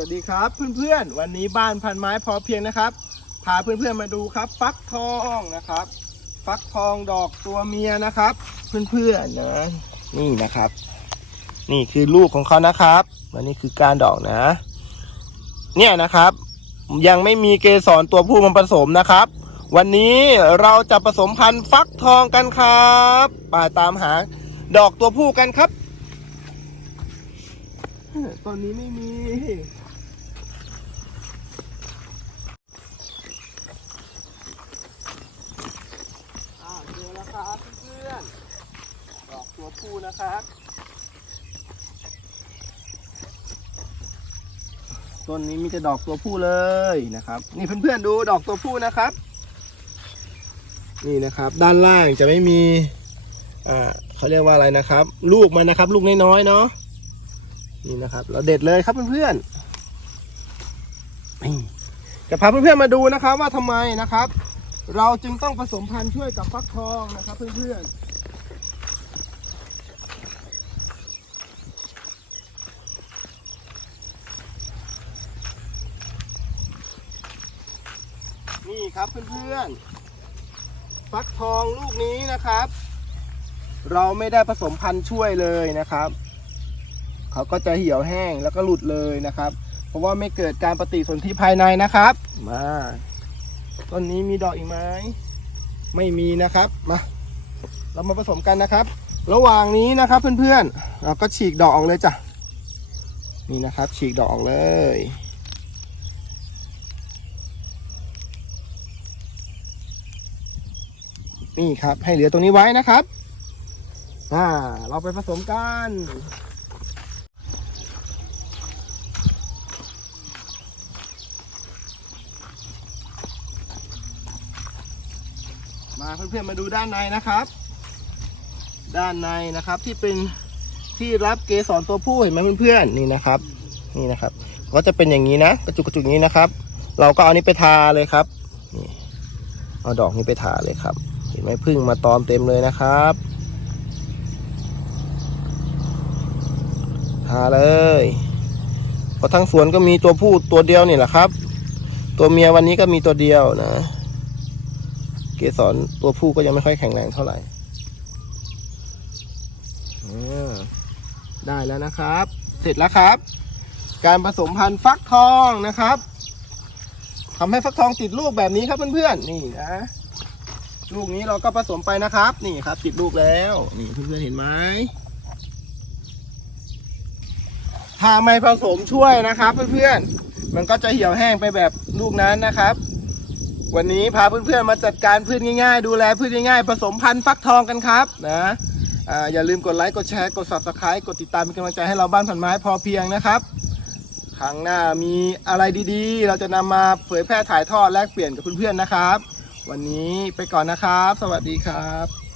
วัสดีครับเพื่อนๆ วันนี้บ้านพันไม้พอเพียงนะครับ พาเพื่อนๆมาดูครับ ฟักทองนะครับ ฟักทองดอกตัวเมียนะครับ เพื่อนๆนะนี่นะครับ นี่คือลูกของเขานะครับวันนี้คือการดอกนะ เนี่ยนะครับ ยังไม่มีเกสรตัวผู้มันผสมนะครับ วันนี้เราจะผสมพันธุ์ฟักทองกันครับไปตามหาดอกตัวผู้กันครับตอนนี้ไม่มี อ่าเจ อแล้วครับเพื่อนๆดอกตัวผู้นะครับ ต้นนี้มีแต่ดอกตัวผู้เลยนะครับ นี่เพื่อนๆดูดอกตัวผู้นะครับ นี่นะครับด้านล่างจะไม่มีอ่าเขาเรียกว่าอะไรนะครับ ลูกมันนะครับ ลูกน้อยๆเนาะนี่นะครับ เราเด็ดเลยครับเพื่อนๆนี่จะพาเพื่อนๆมาดูนะครับว่าทำไมนะครับ เราจึงต้องผสมพันธุ์ช่วยกับฟักทองนะครับเพื่อนๆนี่ครับเพื่อนๆ ฟักทองลูกนี้นะครับ เราไม่ได้ผสมพันธุ์ช่วยเลยนะครับ เขาก็จะเหี่ยวแห้งแล้วก็หลุดเลยนะครับ เพราะว่าไม่เกิดการปฏิสนธิภายในนะครับ มา ต้นนี้มีดอกอีกไหมไม่มีนะครับมาเรามาผสมกันนะครับ ระหว่างนี้นะครับเพื่อนๆเราก็ฉีกดอกออกเลยจ้ะนี่นะครับ ฉีกดอกออกเลยนี่ครับให้เหลือตรงนี้ไว้นะครับอ่าเราไปผสมกัน มาเพื่อนๆมาดูด้านในนะครับ ด้านในนะครับที่เป็นที่รับเกสรตัวผู้เห็นไหมเพื่อนๆนี่นะครับ นี่นะครับ ก็จะเป็นอย่างนี้นะกระจุกกระจุกนี้นะครับ เราก็เอานี้ไปทาเลยครับนี่เอาดอกนี้ไปทาเลยครับ เห็นไหมพึ่งมาตอมเต็มเลยนะครับทาเลยเพราะทั้งสวนก็มีตัวผู้ตัวเดียวนี่แหละครับ ตัวเมียวันนี้ก็มีตัวเดียวนะ เกสรตัวผู้ก็ยังไม่ค่อยแข็งแรงเท่าไหร่อ่าได้แล้วนะครับ เสร็จแล้วครับ การผสมพันธุ์ฟักทองนะครับทำให้ฟักทองติดลูกแบบนี้ครับเพื่อนๆนี่นะลูกนี้เราก็ผสมไปนะครับ นี่ครับ ติดลูกแล้ว นี่เพื่อนๆเห็นไหมถ้าไม่ผสมช่วยนะครับ เพื่อนๆมันก็จะเหี่ยวแห้งไปแบบลูกนั้นนะครับ วันนี้พาเพื่อนๆมาจัดการพืชง่ายๆ ดูแลพืชง่ายๆ ผสมพันธุ์ฟักทองกันครับนะออย่าลืมกดไลค์กดแชร์กด subscribe กดติดตามเป็นกำลังใจให้เราบ้านผันไม้พอเพียงนะครับครั้งหน้ามีอะไรดีๆ เราจะนำมาเผยแพร่ถ่ายทอดแลกเปลี่ยนกับเพื่อนๆนะครับ วันนี้ไปก่อนนะครับ สวัสดีครับ